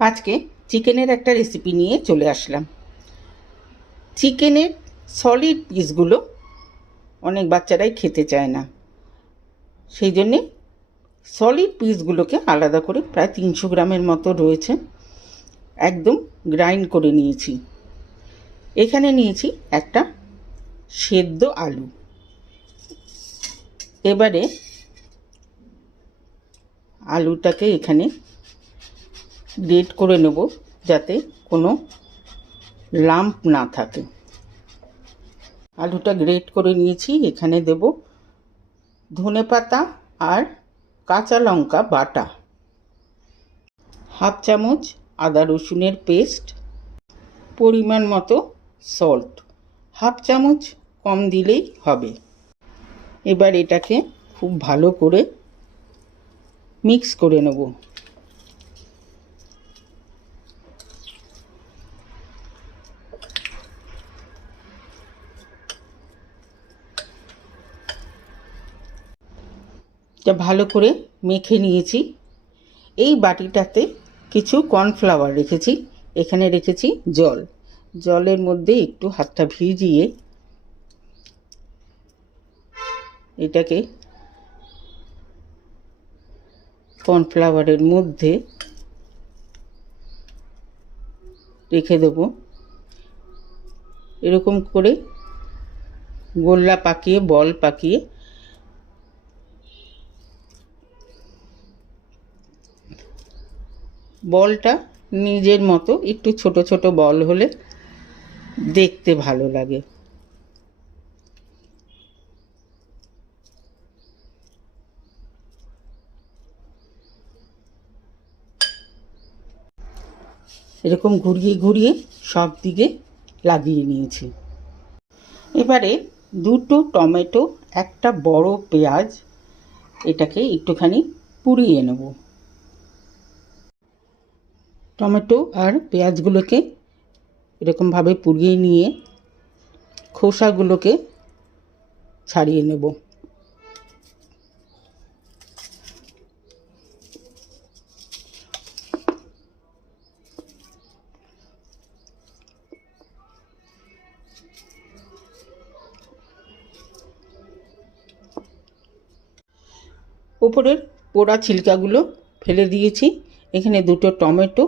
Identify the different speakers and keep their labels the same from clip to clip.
Speaker 1: আজকে চিকেনের একটা রেসিপি নিয়ে চলে আসলাম। চিকেনের সলিড পিসগুলো অনেক বাচ্চারাই খেতে চায় না। সেই জন্যে সলিড পিসগুলোকে আলাদা করে প্রায় তিনশো গ্রামের মতো রয়েছে। একদম গ্রাইন্ড করে নিয়েছি। এখানে নিয়েছি একটা সেদ্ধ আলু। এবারে আলুটাকে এখানে গ্রেট করে নেব যাতে কোনো লাম্প না থাকে। আলুটা গ্রেট করে নিয়েছি, এখানে দেব ধনে পাতা আর কাঁচা লঙ্কা বাটা। হাফ চামচ আদা রসুনের পেস্ট পরিমাণ মতো সল্ট হাফ চামচ কম দিলেই হবে। এবার এটাকে খুব ভালো করে মিক্স করে নেব। এটা ভালো করে মেখে নিয়েছি। এই বাটিটাতে কিছু কর্নফ্লাওয়ার রেখেছি। এখানে রেখেছি জল। জলের মধ্যে একটু হাতটা ভিজিয়ে এটাকে কর্নফ্লাওয়ারের মধ্যে রেখে দেব। এরকম করে গোল্লা পাকিয়ে, বল পাকিয়ে বলটা নিজের মতো, একটু ছোট ছোট বল হলে দেখতে ভালো লাগে। এরকম ঘুরিয়ে ঘুরিয়ে সব দিকে লাগিয়ে নিয়েছি। এবারে দুটো টমেটো, একটা বড় পেঁয়াজ, এটাকে একটুখানি পুড়িয়ে নেব। টমেটো আর পেঁয়াজগুলোকে এরকমভাবে পুড়িয়ে নিয়ে খোসাগুলোকে ছাড়িয়ে নেব। ওপরের পোড়া ছিলকাগুলো ফেলে দিয়েছি। এখানে দুটো টমেটো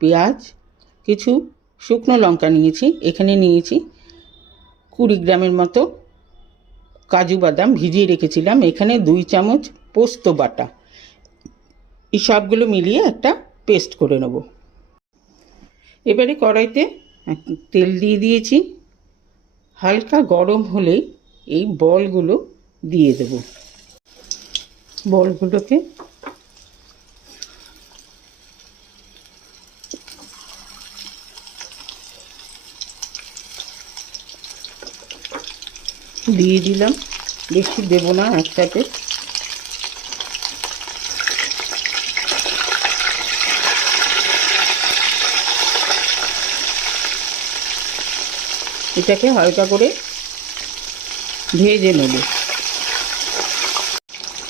Speaker 1: পেঁয়াজ, কিছু শুকনো লঙ্কা নিয়েছি, এখানে নিয়েছি কুড়ি গ্রামের মতো কাজু বাদাম ভিজিয়ে রেখেছিলাম। এখানে দুই চামচ পোস্ত বাটা। এই সবগুলো মিলিয়ে একটা পেস্ট করে নেব। এবারে কড়াইতে তেল দিয়ে দিয়েছি। হালকা গরম হলেই এই বলগুলো দিয়ে দেবো। বলগুলোকে দিয়ে দিলাম। বেশি দেবো না একসাথে এটাকে হালকা করে ভেজে নেব।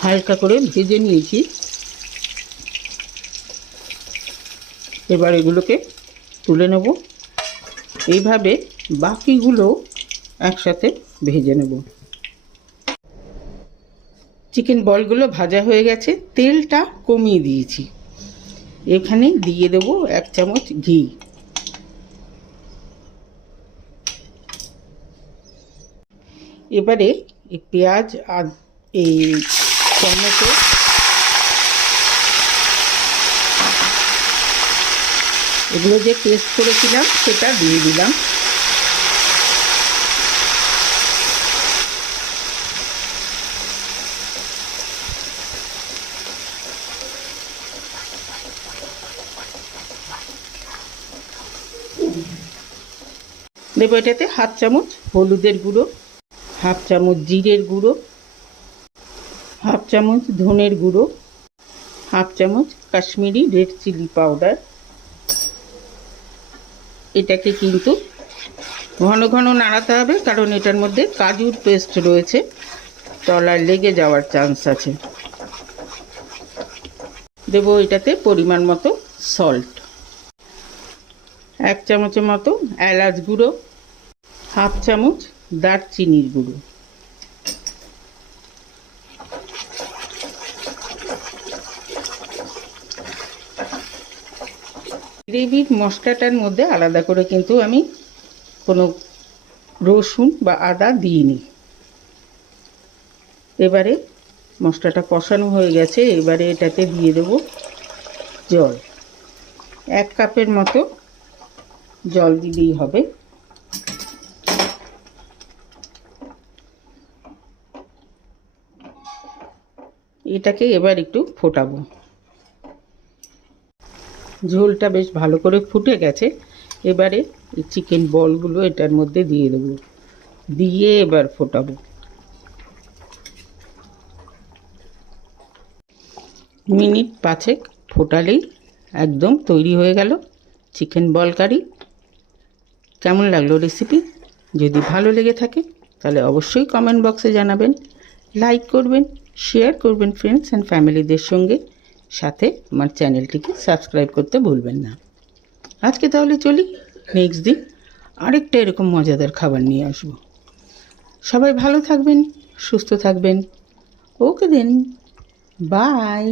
Speaker 1: হালকা করে ভেজে নিয়েছি। এবার এগুলোকে তুলে নেব। এইভাবে বাকিগুলো একসাথে ভেজে নেব। চিকেন বলগুলো ভাজা হয়ে গেছে, তেলটা কমিয়ে দিয়েছি। এখানে দিয়ে দেব এক চামচ ঘি। এবারে পেঁয়াজ আর এই টমেটো এগুলো যে পেস্ট করেছিলাম, সেটা দিয়ে দিলাম। দেবো এটাতে হাফ চামচ হলুদের গুঁড়ো, হাফ চামচ জিরের গুঁড়ো, হাফ চামচ ধনের গুঁড়ো, হাফ চামচ কাশ্মীরি রেড চিলি পাউডার। এটাকে কিন্তু ঘন ঘন নাড়াতে হবে কারণ এটার মধ্যে কাজুর পেস্ট রয়েছে। তলায় লেগে যাওয়ার চান্স আছে। দেবো এটাতে পরিমাণ মতো সল্ট। এক চামচের মতো এলাচ গুঁড়ো হাফ চামচ দারচিনির গুঁড়ো। গ্রেভির মশলাটার মধ্যে আলাদা করে কিন্তু আমি কোনো রসুন বা আদা দিইনি। এবারে মশলাটা কষানো হয়ে গেছে, এবারে এটাতে দিয়ে দেবো জল। এক কাপের মতো জল দিলেই হবে। এটাকে এবার একটু ফোটাবো। ঝোলটা বেশ ভালো করে ফুটে গেছে। এবারে চিকেন বলগুলো এটার মধ্যে দিয়ে দেবো। দিয়ে এবার ফোটাবো। মিনিট পাঁচেক ফোটালেই একদম তৈরি হয়ে গেল চিকেন বল কারি। কেমন লাগল রেসিপি যদি ভালো লেগে থাকে, তাহলে অবশ্যই কমেন্ট বক্সে জানাবেন। লাইক করবেন শেয়ার করবেন ফ্রেন্ডস অ্যান্ড ফ্যামিলিদের সঙ্গে। সাথে আমার চ্যানেলটিকে সাবস্ক্রাইব করতে ভুলবেন না। আজকে তাহলে চলি নেক্সট দিন আরেকটা এরকম মজাদার খাবার নিয়ে আসব। সবাই ভালো থাকবেন, সুস্থ থাকবেন। ওকে দেন বাই